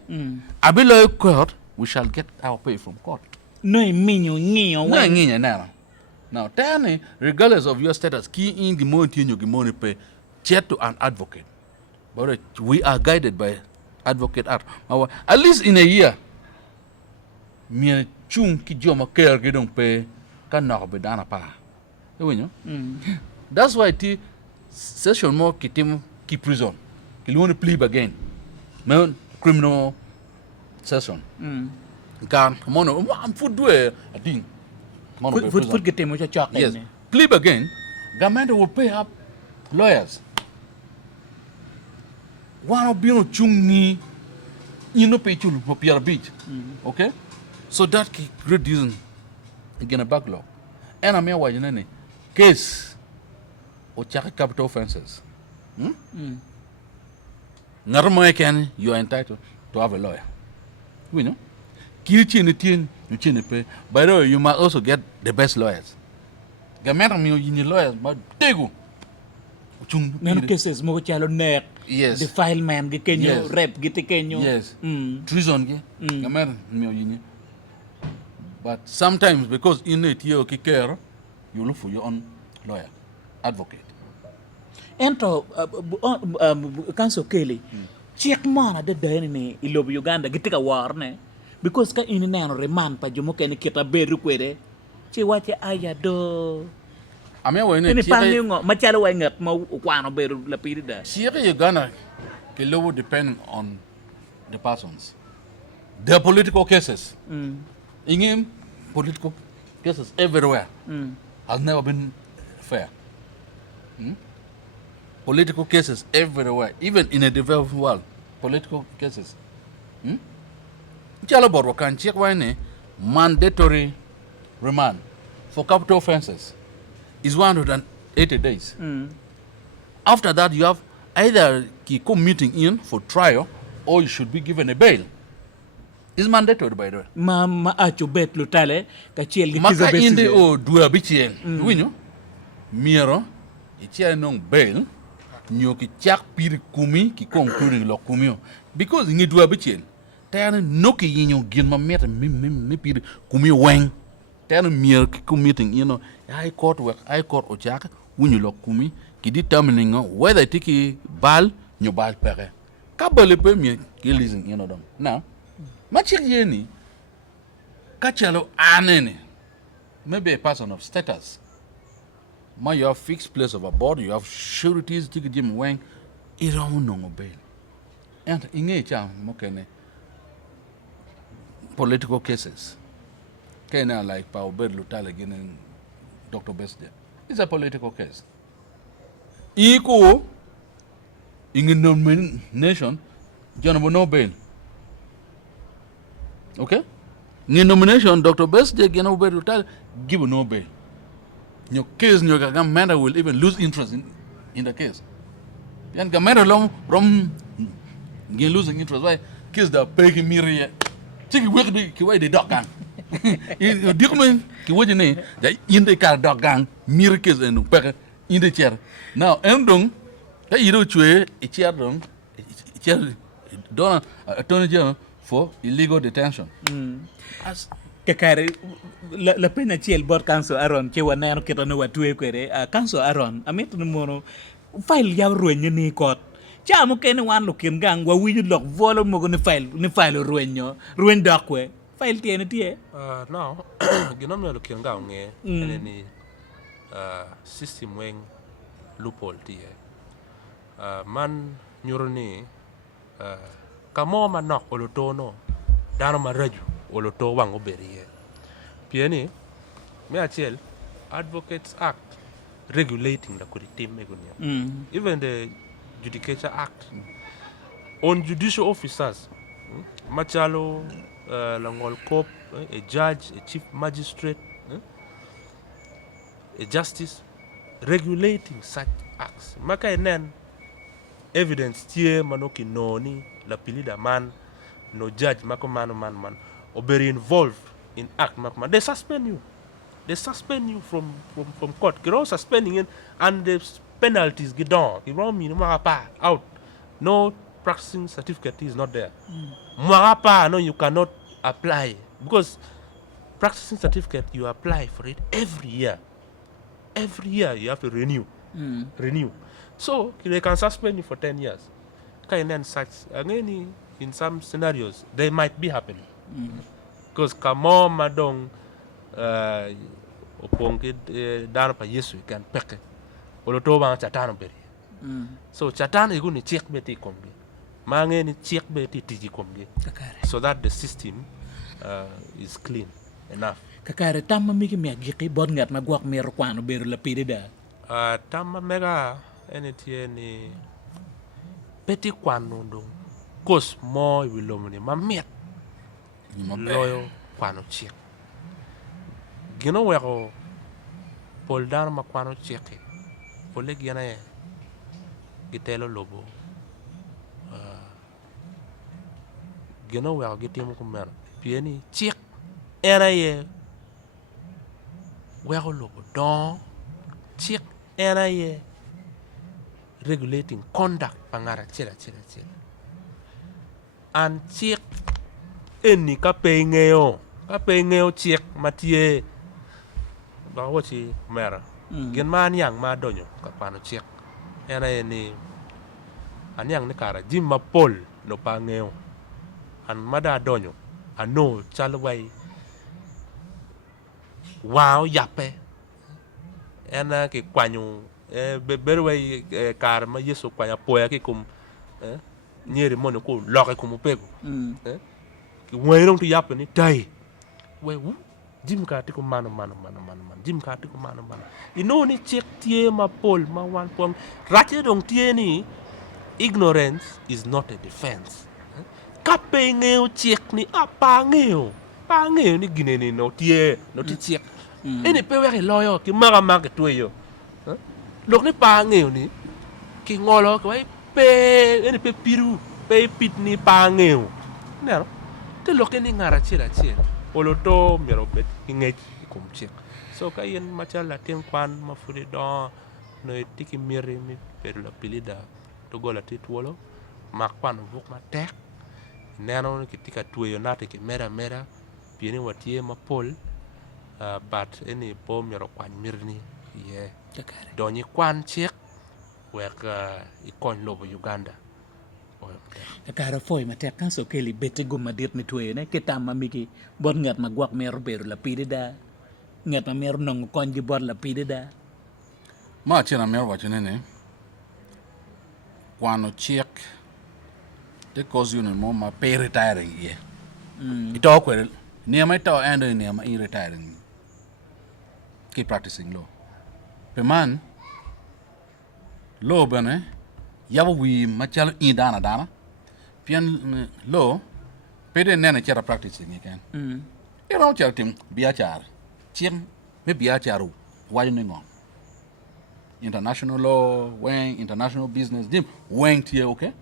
I be lawyer court, we shall get our pay from court. No minyo No, now, tell me, regardless of your status, key in the money pay, chat to an advocate. But we are guided by advocate art. At least in a year, me chung ki joma care ki dong pe kan nok be dana pa. You know? That's why the session more ki tim ki prison. Ki want to plead again. Me criminal session. Kan mono am food do a ding. Food get mo cha chok. Yes. Plead again. Government will pay up lawyers. One of you chung ni you know pay chulu for Pierre Beach. Okay? So that ki reduce again a backlog. And I'm here nene case or check capital offenses. Can you are entitled to have a lawyer. You know? You pay. By the way, you might also get the best lawyers. Gamera mi you need lawyers, but tego. Nano cases mo chalo nek. Yes. Defilement gi kenyo, Yes. rape gi te kenyo. Yes. Treason ge. Gamera mi you But sometimes because in it you care, you look for your own lawyer, advocate. Ento kanso keli. Check mana de dani ni ilob Uganda gitika war ne. Because ka ini nano remand pa jumo keni kita beru kwede. Chi wache aya do. Ini pangi ngo machalo wa ngat mo kwano beru la pirida. Here Uganda ke low depend on the persons. There are political cases. In him, political cases everywhere has never been fair. Political cases everywhere, even in a developed world. Political cases. Jalaboro can check why mandatory remand for capital offenses is 180 days. After that, you have either come meeting in for trial or you should be given a bail. It's mandatory, by the way. Ma acho bet lutale ka chiel gi Maka kiza inde besi. o dua bichien. Winyo. Miro. Ichia nong bail. Nyo ki chak piri kumi ki concluding lo kumio. Because ngi dua bichien. Tayana noki yinyo gin ma meta mi piri kumi weng. Tayana miro ki committing, high court work, high court o chak. Winyo lo kumi. Ki determining whether tiki bal, nyo bal pere. Kabale pe mi ki leasing, dom. Now, machik yeni. Kachalo anene. Maybe a person of status. You have fixed place of abode, you have sureties, tiki jim weng. Iramu nongo bail. And inge cha mokene. Political cases. Kena like Pao Bed Lutal again and Dr. Besde. It's a political case. Iko in nomination, John no bail. Okay? In nomination, Dr. Besde Geno Bed Lutal give no bail. Your case, your Gamera will even lose interest in the case. And Gamera long from losing interest. Why? Case the paying me. Chiki work the dog gang. You document that in the car dog gang, miracles and pack in the chair. Now, Endong, that you don't chew a chair dong, attorney general for illegal detention. As Kakari la pena chiel bot kanso aron che wanero kita no watue kwere kanso aron amit no mono file ya ruenyo ni kot cha mo ken wan lukin gang wa wi lok volo mo ni file ruenyo ruen dakwe file tiene tie Now, ginom na lukin ga nge ni system weng loophole tie. Man nyuroni kamo manok olotono dano maraju oloto wango berie. Pieni me achiel Advocates Act regulating the team megunia. Even the Judicature Act on judicial officers, machalo langol cop, a judge, a chief magistrate, a justice, regulating such acts. Maka enen evidence tie manoki noni la pilida man no judge mako man or very involved in act makman. They suspend you. They suspend you from court. They all suspending it and the penalties get down. You wrong me no out. No practicing certificate is not there. No, you cannot apply because practicing certificate you apply for it every year. Every year you have to renew. Renew. So they can suspend you for 10 years. Can then such any in some scenarios they might be happening. Because kamo madong opong ki dano pa Yesu kan peke. Olo to bang chatan beri. So chatan igu ni check beti komgi. Mange ni check beti tiji komgi. So that the system is clean enough. Kakare tama miki mi agiki bod ngat magwak mer kwano beru lapide da. Tama mega enitie ni beti kwano dong. Kos mo wilomni mamiet. Loyo kwano check. Gino weko pol dano ma kwano check. Pole gina ye gitelo lobo. Gino weko gitimu kumero. Pieni check era ye weko lobo don check era ye regulating conduct pangara chira. And check eni ka pengeo check matie ba wochi mera gen man yang ma donyo ka pano check era eni anyang ni kara jimma pol no pangeo an mada donyo ano chalwai wow yape ena ki kwanyu berwai kar ma Yesu kwanya poya ki kum nyeri mono ko loke kum pego ki wayrong tu yape ni tai we wu jim ka ti ko mano jim ka ti ko mano ino ni check tie ma pol ma wan pom rache dong tie ni ignorance is not a defense ka pengeo check ni apangeo pangeo ni gineni no tie no ti check ene pe we loyo ki maga ke tuyo lok ni pangeo ni ki ngolo ko pe ene pe piru pe pit ni pangeo nero te lok ni ngara chira olo to mero bet ngej kum check so ka yen machal la ten kwan ma fude do no tiki miri mi per la pilida to gola titwolo ma kwan vuk ma tek neno ki tika tuyo nate ki mera pieni watie ma pol but eni po mero kwan mirni ye donyi kwan check wek ikon lobo Uganda. Kakara foi matek kan so keli bete gumma dit ni tuwe ne kitama miki bod ngat magwak mer beru lapide da ngat mer nong kon di bod lapide da Ma chena mer wachene ne. Kwano check de cause you no ma pay retiring ye. Ito kwel niama ito endo niama in retiring. Keep practicing law. Pe man law bane yabo wi machal in dana pian law pede nene chara practicing again. You know chara tim biachar chim me biacharu wajne ngom. International law, when international business, dim when tie okay.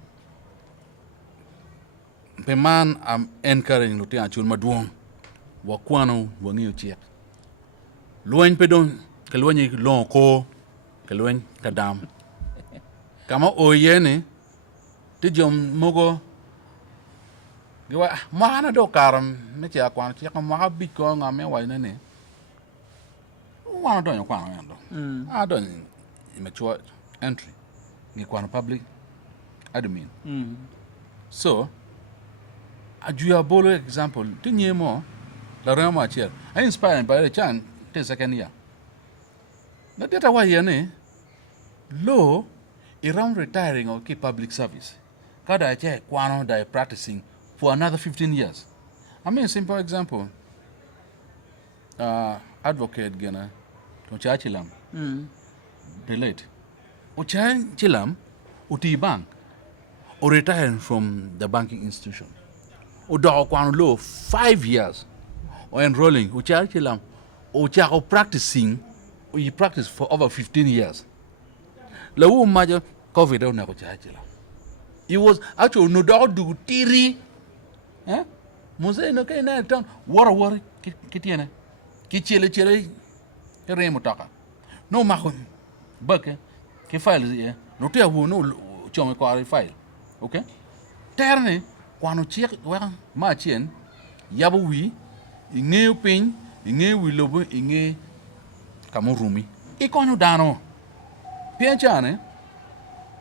Pe man am encouraging lo tia chul maduong wa kwano wa ngiu check. Luen pedon ke luen lo ko ke luen kadam. Kama oyene ti jom mogo giwa mana do karam me chia kwan check ma bi ko ngame wa ne. Wa do yo kwan yando. I don't immature entry ni kwan public admin. So ajuya bolo example tinye mo la rama chair I inspired by the chan the second year na data wa yene law around retiring or keep public service kada che kwano da practicing for another 15 years. I mean simple example advocate gena to chachilam relate chilam uti bank or retiring from the banking institution o do kwano law 5 years or enrolling chilam o practicing or you practice for over 15 years la wu majo covid na ko chilam it was actually no do tiri mose no kay na tan war kitiene ki chele remo taka no ma ko bake ke file ye no te wu no chome ko file okay terne kwano check wa ma chien yabu wi inge pin inge wi lobo inge kamurumi e kono dano pianchane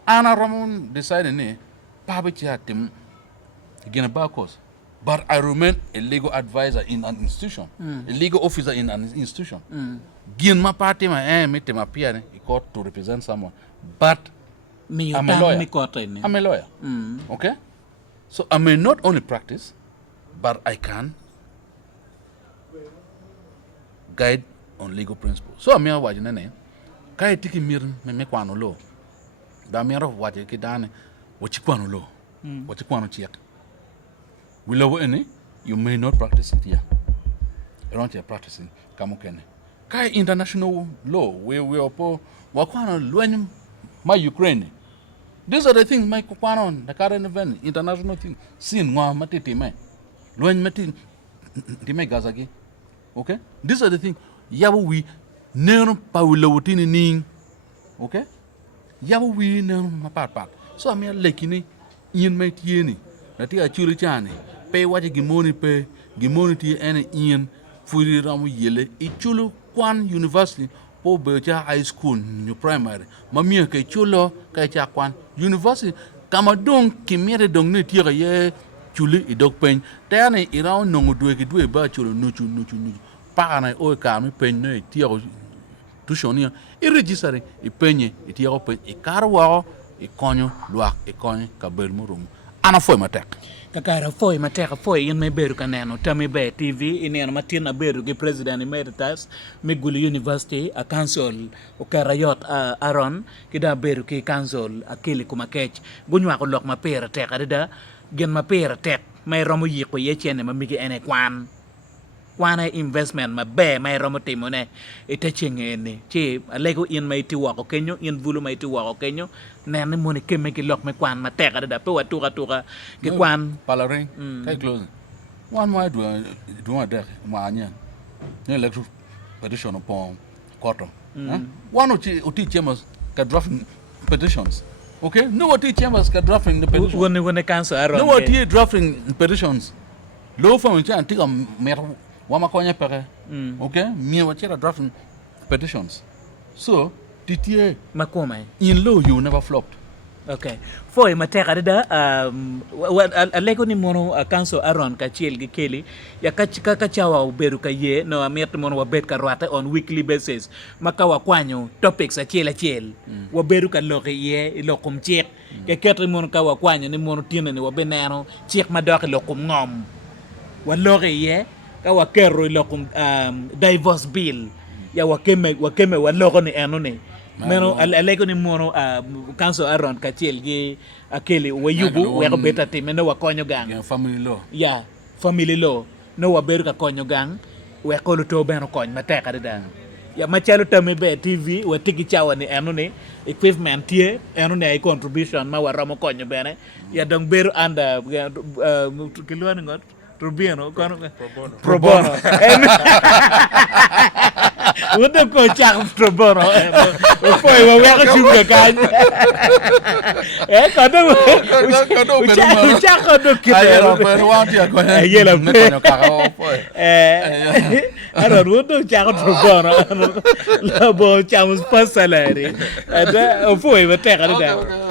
ana ramon decide ne pabe chatim Again, a course. But I remain a legal advisor in an institution, a legal officer in an institution. Gin my party, my meet my peer in court to represent someone. But I'm a lawyer. I'm a lawyer. Okay? So I may not only practice, but I can guide on legal principles. So I'm here watching the name. Kai tiki mir me kwano law. Da mir of watching kidane, what you kwano law, what you kwano check. We love any, you may not practice it here. Around here practicing, kamukene. Kai international law, we are po wakwano luenum my Ukraine. These are the things my kwano, the current event, international thing. Sin wa matiti me. Luen mati time gazagi. Okay? These are the things. Yabu we nero paulawutini ning. Okay? Yabu we nero mapat. So I'm here lekini in my tieni. Nati a chuli chani. Pay what you gimoni pay. Gimoni ti any in furi ramu yele. Ichulu Kwan University po beja high school new primary. Mamia ke chulo ke cha Kwan University. Kama dong kimere dong ne tira ye chuli idok pen. Tane irao nongo dwe ki dwe ba chulo nuchu. Pa na o ka mi pen ne tira tushoni i register i penye i tira pen i karwa i konyo luak i konyo ka belmurum. Ana foi matek. Kakara foi mateka foi in me beru kaneno Tami Be TV ineno matina beru gi president emeritus Miguli University a council o karayot Aaron kida beru ki council akili kumakech gunywa ko lok mapera tek adada gen mapera tek may romo yiko yechene mamigi ene kwana investment mabe may romo timone itachingene chi alego in may tiwa ko kenyo in vulu may tiwa ko kenyo nene moni keme ki lok me kwan mateka adada pe watuka ki kwan Palaring, kai close. One more do a deck, my onion. No electric petition upon quarter. One or two chambers can drafting petitions. Okay? No what chambers can drafting the petitions. when the council Aaron No what drafting petitions. Low from which I think I'm metal. Wamakonya pere. Okay? Me what you're drafting petitions. So, TTA makome in law you never flopped. okay foi mateka dada alego ni mono council Aaron ka chiel gi keli ya ka chawa uberu ka ye no amet mono wabet ka rwata on weekly basis makawa kwanyo topics achiel waberu ka loke ye lokum chik ke ketri mono ka wa kwanyo ni mono tiene ni wabenano chik madok lokum ngom wa loke ye ka wa kerro lokum divorce bill ya wakeme wa loko ni ano ni meno alego ni mono council Aaron ka chiel gi akeli wayubu we ko beta time no wakonyo gang Family law. yeah family law no waberu ka konyo gang we ko luto beno kony mateka dada ya machalo Tami Be TV we tigi chawa ni eno ni equipment tie eno ni ay contribution ma waramo konyo bene ya dong beru anda kilwan ngot Rubiano kono pro bono Udah ko chak pro bono foi wa ko chunga kan kado chak kado kita pero wanti ko yela me ko foi Aaron udah chak pro bono la bo chamos pasalari ada foi wa teka da